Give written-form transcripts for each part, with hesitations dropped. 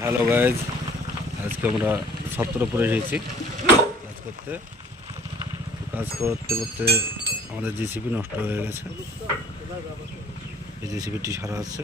Hello guys, আজকে আমরা ছত্রপুরে এসেছি কাজ করতে করতে আমাদের জিসিবি নষ্ট হয়ে গেছে। এই জিসিবিটি সারা আছে।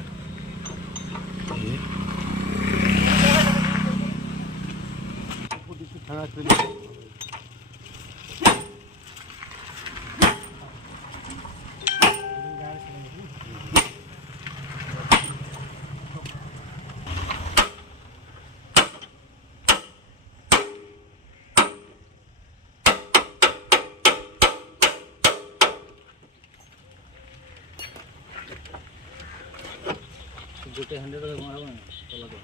দুটো হ্যান্ডেল মারাবো না তোলাকে।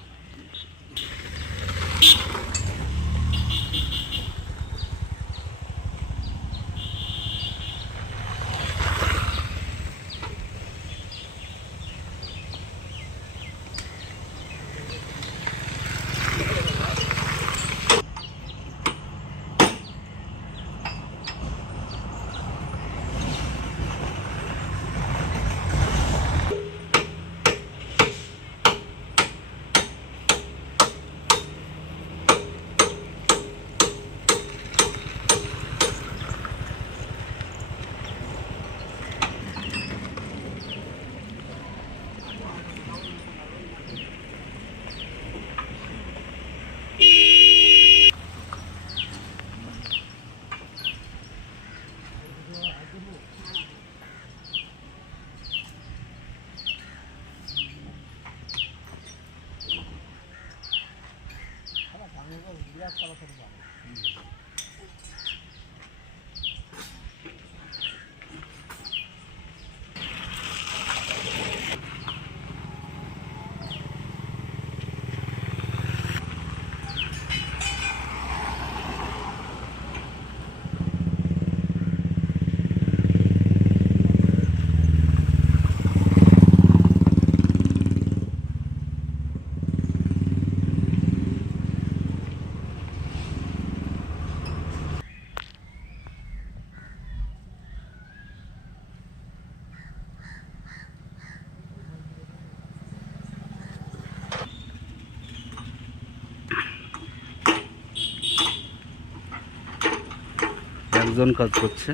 একজন কাজ করছে,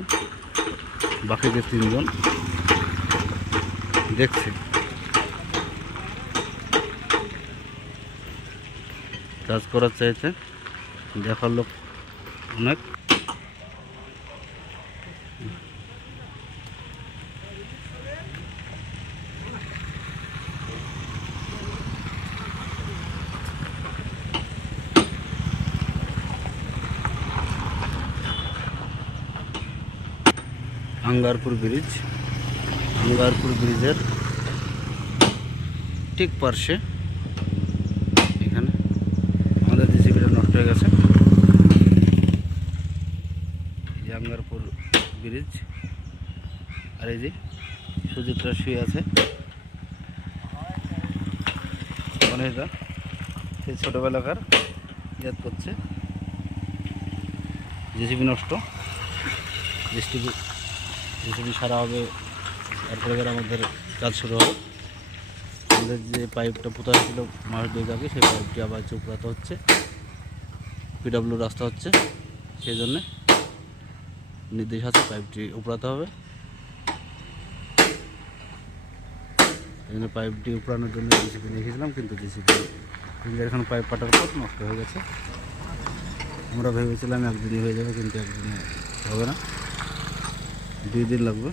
বাকি যে তিনজন দেখছে। কাজ করার চাইতে দেখার লোক অনেক। আঙ্গারপুর ব্রিজের ঠিক পার্শ্বে এখানে আমাদের জিসিবিটা নষ্ট হয়ে গেছে। এই আঙ্গারপুর ব্রিজ, আর এই যে সুজিতরা শুয়ে আছে অনেকটা সেই ছোটোবেলাকার ইয়াদ করছে। জিসিবি নষ্ট, জিসিবি সারা হবে, তারপরে আমাদের কাজ শুরু হবে। আমাদের যে পাইপটা পোতা ছিল মাস 2 আগে, সেই পাইপটি আবার চুপড়াতে হচ্ছে। পিডব্লিউ রাস্তা হচ্ছে, সেই জন্যে নির্দেশ আছে পাইপটি উপড়াতে হবে। এখানে পাইপটি উপড়ানোর জন্য জিসিবি রেখেছিলাম, কিন্তু জিসিবি এখন পাইপ পাটার পর নষ্ট হয়ে গেছে। আমরা ভেবেছিলাম একদিনই হয়ে যাবে, কিন্তু একদিনে হবে না, 2 দিন লাগবে।